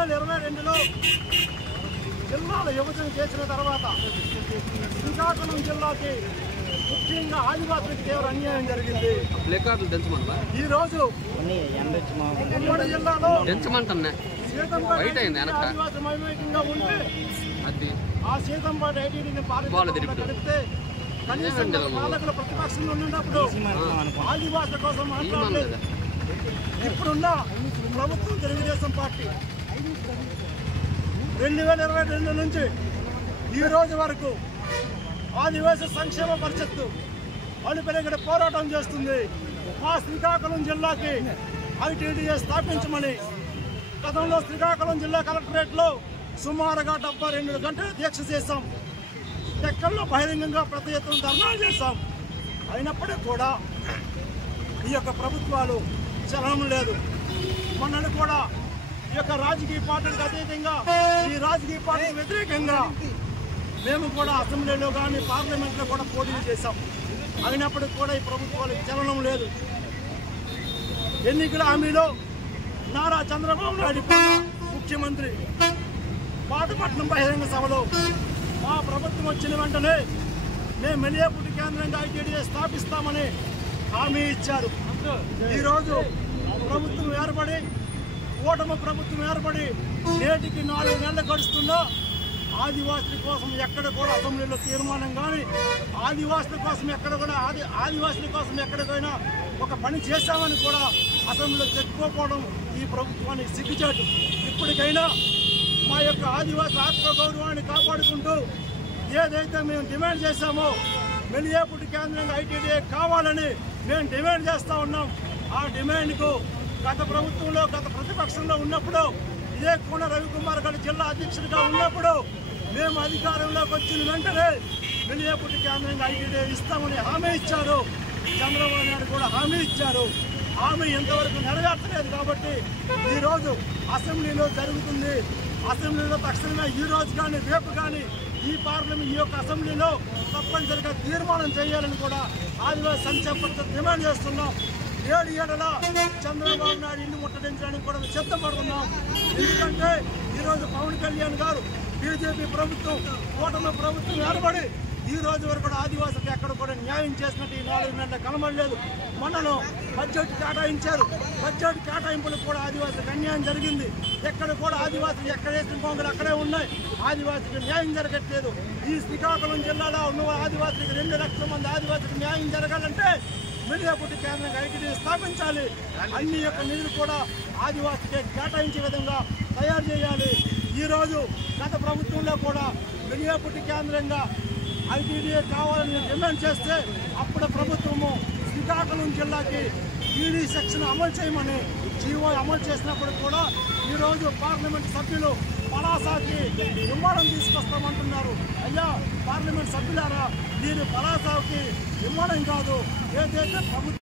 2022లో జిల్లాల విభజన చేసిన తర్వాత శ్రీకాకుళం జిల్లాకి ముఖ్యంగా ఆదివాసులకు తీవ్ర అన్యాయం జరిగింది. ఈ రోజు ఉమ్మడి జిల్లాలో ఆదివాసి మైమైకంగా ఉంటే ఆ సీతంపాటి ఐటీడీని కలిపితే కనీసం పాలకుల ప్రతిపక్షంలో ఉన్నప్పుడు ఆదివాసుల కోసం మాట్లాడలేదు. ఇప్పుడున్న ప్రభుత్వం తెలుగుదేశం పార్టీ 2022 నుంచి ఈ రోజు వరకు ఆదివాసీ సంక్షేమ పరిషత్తు అలుపెరగడ పోరాటం చేస్తుంది. మా శ్రీకాకుళం జిల్లాకి ఐటీడీఏ స్థాపించమని గతంలో శ్రీకాకుళం జిల్లా కలెక్టరేట్లో సుమారుగా 72 గంటలు దీక్ష చేశాం. టెక్కల్లో బహిరంగంగా ప్రతి ఎత్తున ధర్నా చేశాం. అయినప్పటికీ కూడా ఈ యొక్క ప్రభుత్వాలు చలనం లేదు. మొన్నటి కూడా ఈ యొక్క రాజకీయ పార్టీలకు అతీతంగా ఈ రాజకీయ పార్టీకి వ్యతిరేకంగా మేము కూడా అసెంబ్లీలో కానీ పార్లమెంట్లో కూడా పోటీలు చేశాం. అయినప్పటికీ కూడా ఈ ప్రభుత్వాలకు చలనం లేదు. ఎన్నికల హామీలో నారా చంద్రబాబు నాయుడు ముఖ్యమంత్రి పాతపట్నం బహిరంగ సభలో మా ప్రభుత్వం వచ్చిన వెంటనే మేము మెలియాపుట్టి కేంద్రంగా ఐటీడీఏ స్థాపిస్తామని హామీ ఇచ్చారు. ఈరోజు ప్రభుత్వం ఏర్పడి కూటమి ప్రభుత్వం ఏర్పడి నేటికి 4 నెలలు గడుస్తుందో ఆదివాసుల కోసం ఎక్కడ కూడా అసెంబ్లీలో తీర్మానం కానీ ఆదివాసుల కోసం ఎక్కడ కూడా ఆదివాసుల కోసం ఎక్కడికైనా ఒక పని చేశామని కూడా అసెంబ్లీలో చెప్పుకోకపోవడం ఈ ప్రభుత్వానికి సిగ్గుచేటు. ఇప్పటికైనా మా యొక్క ఆదివాసి ఆత్మగౌరవాన్ని కాపాడుకుంటూ ఏదైతే మేము డిమాండ్ చేశామో మెలియాపుట్టి కేంద్రంగా ఐటీడీఏ కావాలని మేము డిమాండ్ చేస్తూ ఉన్నాం. ఆ డిమాండ్కు గత ప్రభుత్వంలో గత ప్రతిపక్షంలో ఉన్నప్పుడు ఇదే కోన రవికుమార్ గారి జిల్లా అధ్యక్షుడిగా ఉన్నప్పుడు మేము అధికారంలోకి వచ్చిన వెంటనే మెలియాపుట్టి కేంద్రంగా ఐటీడీఏ ఇస్తామని హామీ ఇచ్చారు. చంద్రబాబు నాయుడు కూడా హామీ ఇచ్చారు. హామీ ఎంతవరకు నెరవేర్చలేదు. కాబట్టి ఈరోజు అసెంబ్లీలో జరుగుతుంది. అసెంబ్లీలో తక్షణమే ఈ రోజు కానీ రేపు కానీ ఈ పార్లమెంట్ ఈ యొక్క అసెంబ్లీలో తప్పనిసరిగా తీర్మానం చేయాలని కూడా ఆదివాసీ సంక్షేమ పరిషత్ డిమాండ్ చేస్తున్నాం. 7 ఏళ్ల చంద్రబాబు నాయుడు ఇల్లు ముట్టడించడానికి కూడా సిద్ధపడుతున్నాం. ఎందుకంటే ఈరోజు పవన్ కళ్యాణ్ గారు బీజేపీ ప్రభుత్వం కూటమి ప్రభుత్వం ఏర్పడి ఈ రోజు వరకు కూడా ఆదివాసులకు ఎక్కడ కూడా న్యాయం చేసినట్టు ఈ 4 నెలల కనబడలేదు. మొన్నను బడ్జెట్ కేటాయించారు. బడ్జెట్ కేటాయింపులకు కూడా ఆదివాసులకు అన్యాయం జరిగింది. ఎక్కడ కూడా ఆదివాసులు ఎక్కడ వేసిన పొంగులు అక్కడే ఉన్నాయి. ఆదివాసులకు న్యాయం జరగట్లేదు. ఈ శ్రీకాకుళం జిల్లాలో ఉన్న ఆదివాసులకు 2 లక్షల మంది ఆదివాసులకు న్యాయం జరగాలంటే మెలియాపుట్టి కేంద్రంగా ఐటీడీఏ స్థాపించాలి. అన్ని యొక్క నిధులు కూడా ఆదివాసులకే కేటాయించే విధంగా తయారు చేయాలి. ఈరోజు గత ప్రభుత్వంలో కూడా మెలియాపుట్టి కేంద్రంగా ఐటీడీఏ కావాలని డిమాండ్ చేస్తే అప్పుడు ప్రభుత్వము శ్రీకాకుళం జిల్లాకి ఈడీ సెక్షన్ అమలు చేయమని జీవో అమలు చేసినప్పుడు కూడా ఈరోజు పార్లమెంట్ సభ్యులు పలాసాకి విమానం తీసుకొస్తామంటున్నారు. అయ్యా పార్లమెంట్ సభ్యులారా, దీని పలాసాకి విమానం కాదు, ఏదైతే ప్రభుత్వం